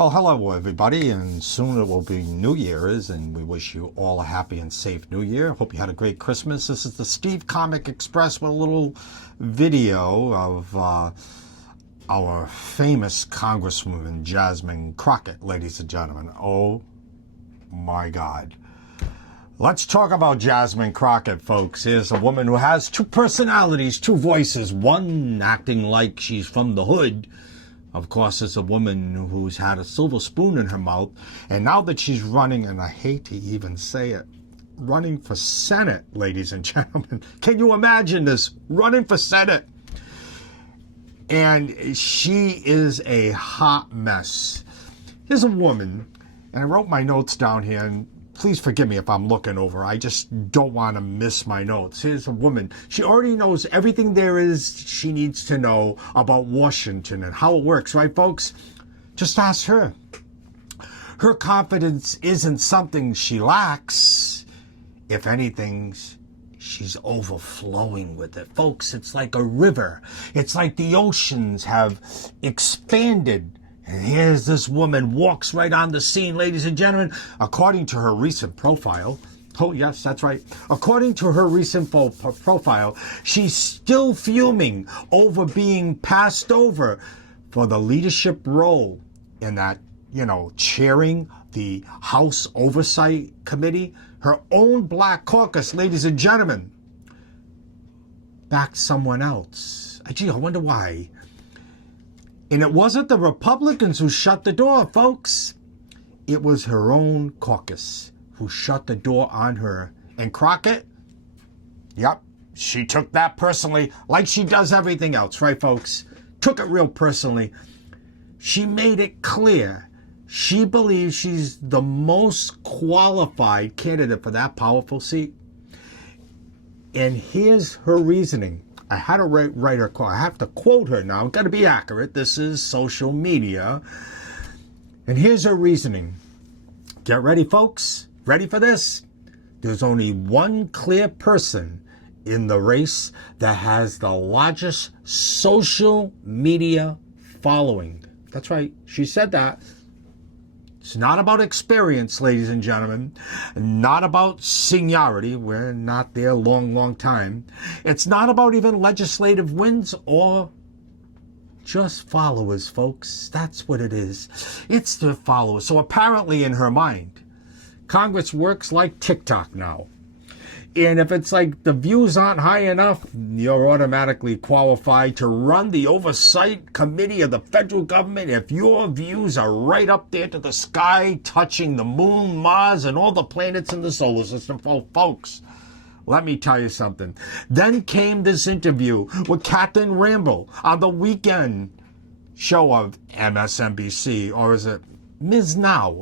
Well, hello everybody, and soon it will be New Year's, and we wish you all a happy and safe New Year. Hope you had a great Christmas. This is the Steve Comic Express with a little video of our famous Congresswoman Jasmine Crockett, ladies and gentlemen. Oh my God. Let's talk about Jasmine Crockett, folks. Here's a woman who has two personalities, two voices, one acting like she's from the hood. Of course, it's a woman who's had a silver spoon in her mouth, and now that she's running, and I hate to even say it, running for Senate, ladies and gentlemen. Can you imagine this? Running for Senate. And she is a hot mess. Here's a woman, and I wrote my notes down here, and please forgive me if I'm looking over. I just don't want to miss my notes. Here's a woman. She already knows everything there is she needs to know about Washington and how it works, right, folks? Just ask her. Her confidence isn't something she lacks. If anything, she's overflowing with it. Folks, it's like a river. It's like the oceans have expanded. And here's this woman walks right on the scene, ladies and gentlemen, according to her recent profile. Oh, yes, that's right. According to her recent profile, she's still fuming over being passed over for the leadership role in that, chairing the House Oversight Committee. Her own Black caucus, ladies and gentlemen, backed someone else. Gee, I wonder why. And it wasn't the Republicans who shut the door, folks. It was her own caucus who shut the door on her. And Crockett, yep, she took that personally, like she does everything else, right, folks? Took it real personally. She made it clear she believes she's the most qualified candidate for that powerful seat. And here's her reasoning. I had to write her quote. I have to quote her now. I've got to be accurate. This is social media. And here's her reasoning. Get ready, folks. Ready for this? There's only one clear person in the race that has the largest social media following. That's right. She said that. It's not about experience, ladies and gentlemen. Not about seniority. We're not there a long time. It's not about even legislative wins or just followers, folks. That's what it is. It's the followers. So apparently in her mind, Congress works like TikTok now. And if it's like the views aren't high enough, you're automatically qualified to run the Oversight Committee of the federal government if your views are right up there to the sky, touching the moon, Mars, and all the planets in the solar system. Folks, let me tell you something. Then came this interview with Catherine Ramble on the weekend show of MSNBC, or is it Ms. Now?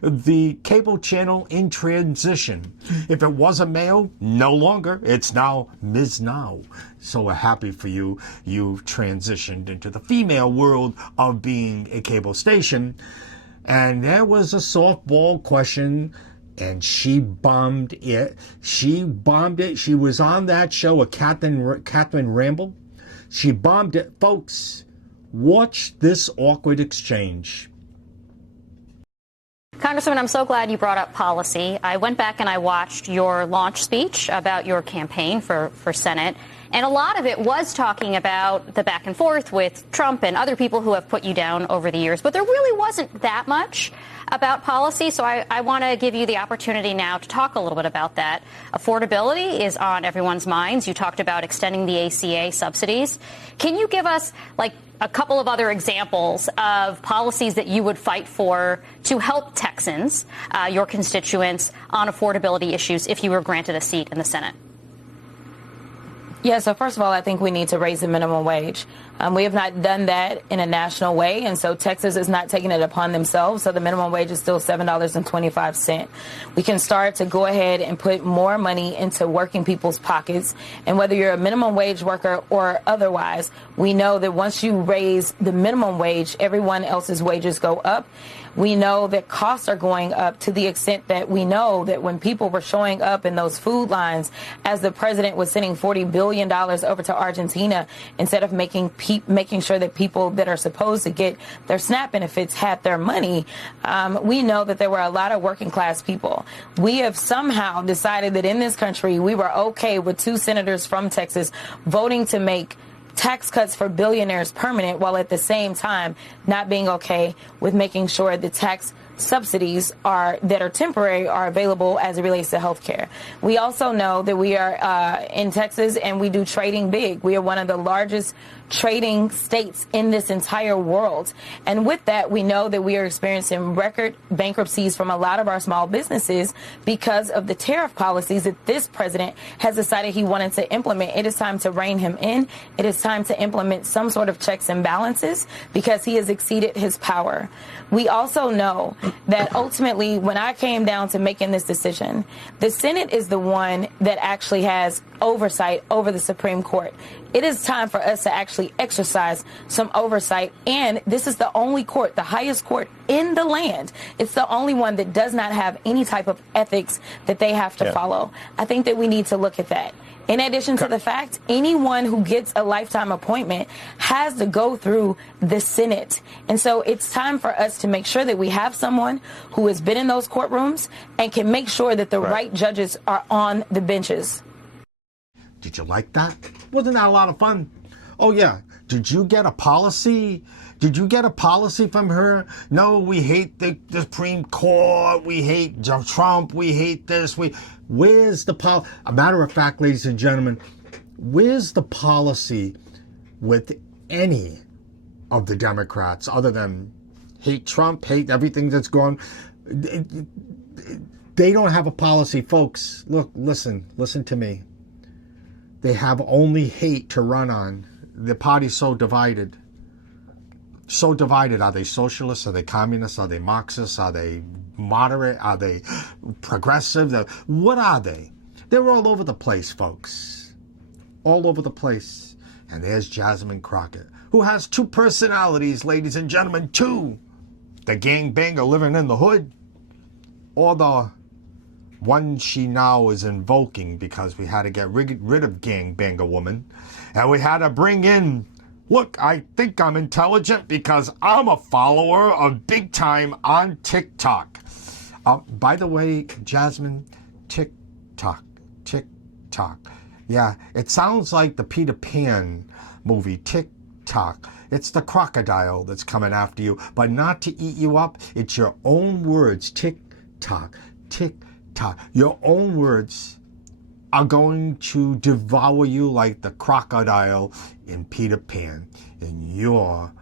The cable channel in transition. If it was a male, no longer. It's now Ms. Now. So we're happy for you. You've transitioned into the female world of being a cable station. And there was a softball question, and she bombed it. She bombed it. She was on that show with Catherine Ramble. She bombed it. Folks, watch this awkward exchange. Congresswoman, I'm so glad you brought up policy. I went back and I watched your launch speech about your campaign for Senate, and a lot of it was talking about the back and forth with Trump and other people who have put you down over the years. But there really wasn't that much about policy, so I want to give you the opportunity now to talk a little bit about that. Affordability is on everyone's minds. You talked about extending the ACA subsidies. Can you give us, a couple of other examples of policies that you would fight for to help Texans, your constituents, on affordability issues if you were granted a seat in the Senate? Yeah, so first of all, I think we need to raise the minimum wage. We have not done that in a national way, and so Texas is not taking it upon themselves, so the minimum wage is still $7.25. We can start to go ahead and put more money into working people's pockets, and whether you're a minimum wage worker or otherwise, we know that once you raise the minimum wage, everyone else's wages go up. We know that costs are going up to the extent that we know that when people were showing up in those food lines as the president was sending $40 billion over to Argentina instead of making keep making sure that people that are supposed to get their SNAP benefits had their money, we know that there were a lot of working class people. We have somehow decided that in this country we were okay with 2 senators from Texas voting to make tax cuts for billionaires permanent, while at the same time not being okay with making sure the tax subsidies that are temporary are available as it relates to health care. We also know that we are in Texas and we do trading big. We are one of the largest trading states in this entire world. And with that, we know that we are experiencing record bankruptcies from a lot of our small businesses because of the tariff policies that this president has decided he wanted to implement. It is time to rein him in. It is time to implement some sort of checks and balances because he has exceeded his power. We also know that ultimately, when I came down to making this decision, the Senate is the one that actually has oversight over the Supreme Court. It is time for us to actually exercise some oversight. And this is the only court, the highest court in the land. It's the only one that does not have any type of ethics that they have to follow. I think that we need to look at that. In addition to the fact, anyone who gets a lifetime appointment has to go through the Senate. And so it's time for us to make sure that we have someone who has been in those courtrooms and can make sure that the right judges are on the benches. Did you like that? Wasn't that a lot of fun? Oh, yeah. Did you get a policy? Did you get a policy from her? No, we hate the Supreme Court. We hate Trump. We hate this. Where's the policy? A matter of fact, ladies and gentlemen, where's the policy with any of the Democrats other than hate Trump, hate everything that's gone? They don't have a policy, folks. Look, listen to me. They have only hate to run on. The party's so divided. So divided. Are they socialists? Are they communists? Are they Marxists? Are they moderate? Are they progressive? What are they? They're all over the place, folks. All over the place. And there's Jasmine Crockett, who has 2 personalities, ladies and gentlemen. 2. The gangbanger living in the hood, or the one she now is invoking because we had to get rid of gangbanger woman. And we had to bring in, look, I think I'm intelligent because I'm a follower of Big Time on TikTok. By the way, Jasmine, TikTok. Yeah, it sounds like the Peter Pan movie, TikTok. It's the crocodile that's coming after you, but not to eat you up. It's your own words, TikTok, TikTok. Your own words are going to devour you like the crocodile in Peter Pan. And your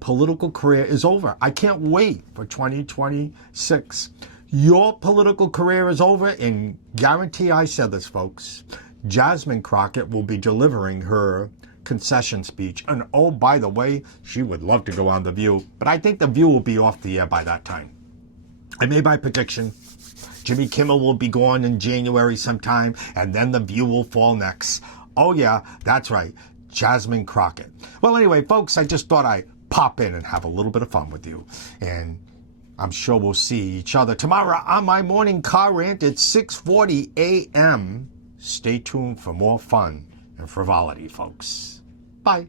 political career is over. I can't wait for 2026. Your political career is over, and guarantee I said this, folks. Jasmine Crockett will be delivering her concession speech. And oh, by the way, she would love to go on The View, but I think The View will be off the air by that time. I made my prediction. Jimmy Kimmel will be gone in January sometime, and then The View will fall next. Oh yeah, that's right, Jasmine Crockett. Well, anyway, folks, I just thought I'd pop in and have a little bit of fun with you. And I'm sure we'll see each other tomorrow on my morning car rant at 6:40 a.m. Stay tuned for more fun and frivolity, folks. Bye.